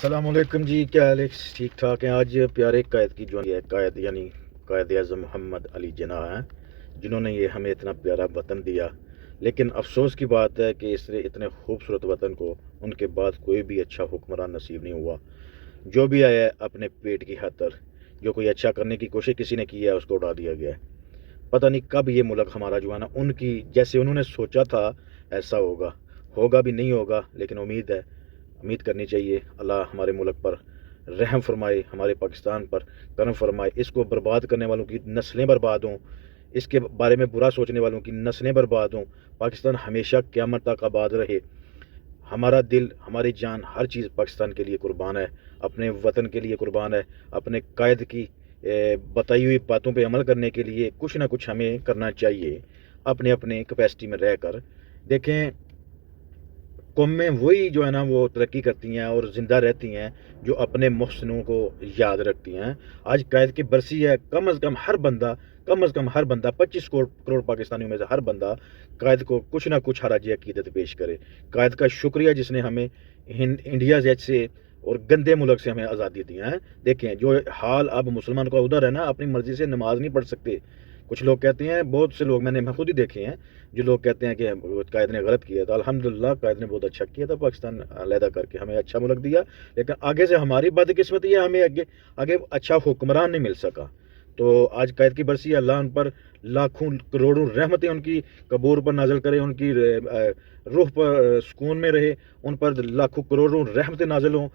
السلام علیکم جی، کیا حال ہے؟ ٹھیک ٹھاک ہیں؟ آج پیارے قائد کی جو ہے قائد یعنی قائد اعظم محمد علی جناح ہیں، جنہوں نے یہ ہمیں اتنا پیارا وطن دیا، لیکن افسوس کی بات ہے کہ اس نے اتنے خوبصورت وطن کو ان کے بعد کوئی بھی اچھا حکمران نصیب نہیں ہوا۔ جو بھی آیا ہے اپنے پیٹ کی خاطر، جو کوئی اچھا کرنے کی کوشش کسی نے کی ہے اس کو اڑا دیا گیا ہے۔ پتہ نہیں کب یہ ملک ہمارا جو ہے نا ان کی جیسے انہوں نے سوچا تھا ایسا ہوگا، ہوگا بھی نہیں ہوگا، لیکن امید ہے، امید کرنی چاہیے۔ اللہ ہمارے ملک پر رحم فرمائے، ہمارے پاکستان پر کرم فرمائے، اس کو برباد کرنے والوں کی نسلیں برباد ہوں، اس کے بارے میں برا سوچنے والوں کی نسلیں برباد ہوں، پاکستان ہمیشہ قیامت تک آباد رہے۔ ہمارا دل، ہماری جان، ہر چیز پاکستان کے لیے قربان ہے، اپنے وطن کے لیے قربان ہے۔ اپنے قائد کی بتائی ہوئی باتوں پہ عمل کرنے کے لیے کچھ نہ کچھ ہمیں کرنا چاہیے، اپنے اپنے کیپیسٹی میں رہ کر۔ دیکھیں، قومیں وہی جو ہے نا وہ ترقی کرتی ہیں اور زندہ رہتی ہیں جو اپنے محسنوں کو یاد رکھتی ہیں۔ آج قائد کی برسی ہے، کم از کم ہر بندہ 25 کروڑ پاکستانیوں میں سے ہر بندہ قائد کو کچھ نہ کچھ حراج عقیدت پیش کرے۔ قائد کا شکریہ جس نے ہمیں انڈیا جیسے اور گندے ملک سے ہمیں آزادی دی ہے۔ دیکھیں جو حال اب مسلمان کا ادھر ہے نا، اپنی مرضی سے نماز نہیں پڑھ سکتے۔ کچھ لوگ کہتے ہیں، بہت سے لوگ میں نے خود ہی دیکھے ہیں جو لوگ کہتے ہیں کہ قائد نے غلط کیا تھا۔ الحمدللہ قائد نے بہت اچھا کیا تھا، پاکستان علیحدہ کر کے ہمیں اچھا ملک دیا، لیکن آگے سے ہماری بدقسمتی ہے، ہمیں آگے اچھا حکمران نہیں مل سکا۔ تو آج قائد کی برسی ہے، اللہ ان پر لاکھوں کروڑوں رحمتیں ان کی قبور پر نازل کرے، ان کی روح پر سکون میں رہے، ان پر لاکھوں کروڑوں رحمتیں نازل ہوں۔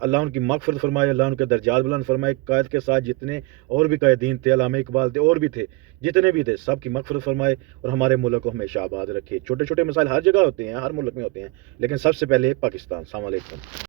اللہ ان کی مغفرت فرمائے، اللہ ان کے درجات بلند فرمائے۔ قائد کے ساتھ جتنے اور بھی قائدین تھے، علامہ اقبال تھے، اور بھی تھے، جتنے بھی تھے، سب کی مغفرت فرمائے اور ہمارے ملک کو ہمیشہ آباد رکھے۔ چھوٹے چھوٹے مسائل ہر جگہ ہوتے ہیں، ہر ملک میں ہوتے ہیں، لیکن سب سے پہلے پاکستان۔ السلام علیکم۔